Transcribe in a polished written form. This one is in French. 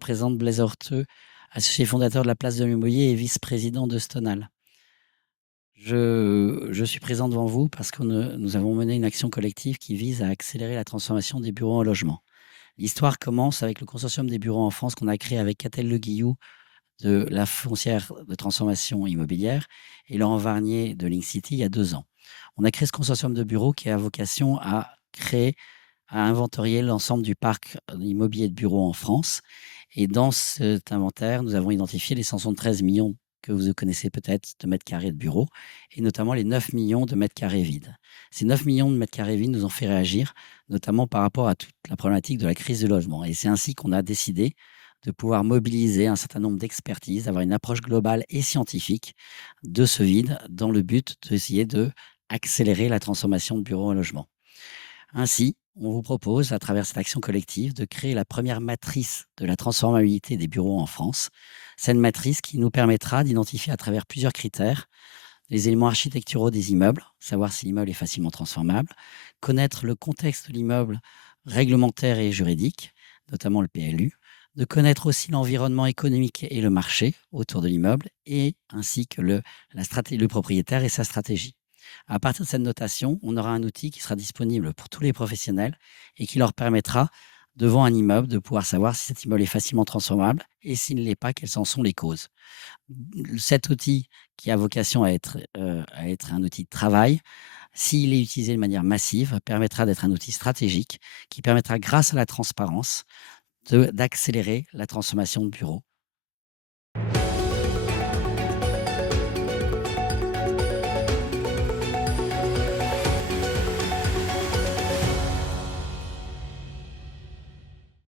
présente Blaise Horteux, associé fondateur de la Place de l'Immobilier et vice-président de Stonal. Je suis présent devant vous parce que nous avons mené une action collective qui vise à accélérer la transformation des bureaux en logements. L'histoire commence avec le consortium des bureaux en France qu'on a créé avec Catel Le Guillou de la foncière de transformation immobilière et Laurent Varnier de Link City il y a 2 ans. On a créé ce consortium de bureaux qui a vocation à inventorier l'ensemble du parc immobilier de bureaux en France. Et dans cet inventaire, nous avons identifié les 173 millions que vous connaissez peut-être de mètres carrés de bureaux, et notamment les 9 millions de mètres carrés vides. Ces 9 millions de mètres carrés vides nous ont fait réagir, notamment par rapport à toute la problématique de la crise du logement. Et c'est ainsi qu'on a décidé de pouvoir mobiliser un certain nombre d'expertises, d'avoir une approche globale et scientifique de ce vide, dans le but d'essayer de accélérer la transformation de bureaux en logements. Ainsi, on vous propose, à travers cette action collective, de créer la première matrice de la transformabilité des bureaux en France. C'est une matrice qui nous permettra d'identifier à travers plusieurs critères les éléments architecturaux des immeubles, savoir si l'immeuble est facilement transformable, connaître le contexte de l'immeuble réglementaire et juridique, notamment le PLU, de connaître aussi l'environnement économique et le marché autour de l'immeuble, et ainsi que le propriétaire et sa stratégie. À partir de cette notation, on aura un outil qui sera disponible pour tous les professionnels et qui leur permettra, devant un immeuble, de pouvoir savoir si cet immeuble est facilement transformable et s'il ne l'est pas, quelles en sont les causes. Cet outil qui a vocation à être un outil de travail, s'il est utilisé de manière massive, permettra d'être un outil stratégique qui permettra, grâce à la transparence, d'accélérer la transformation de bureaux.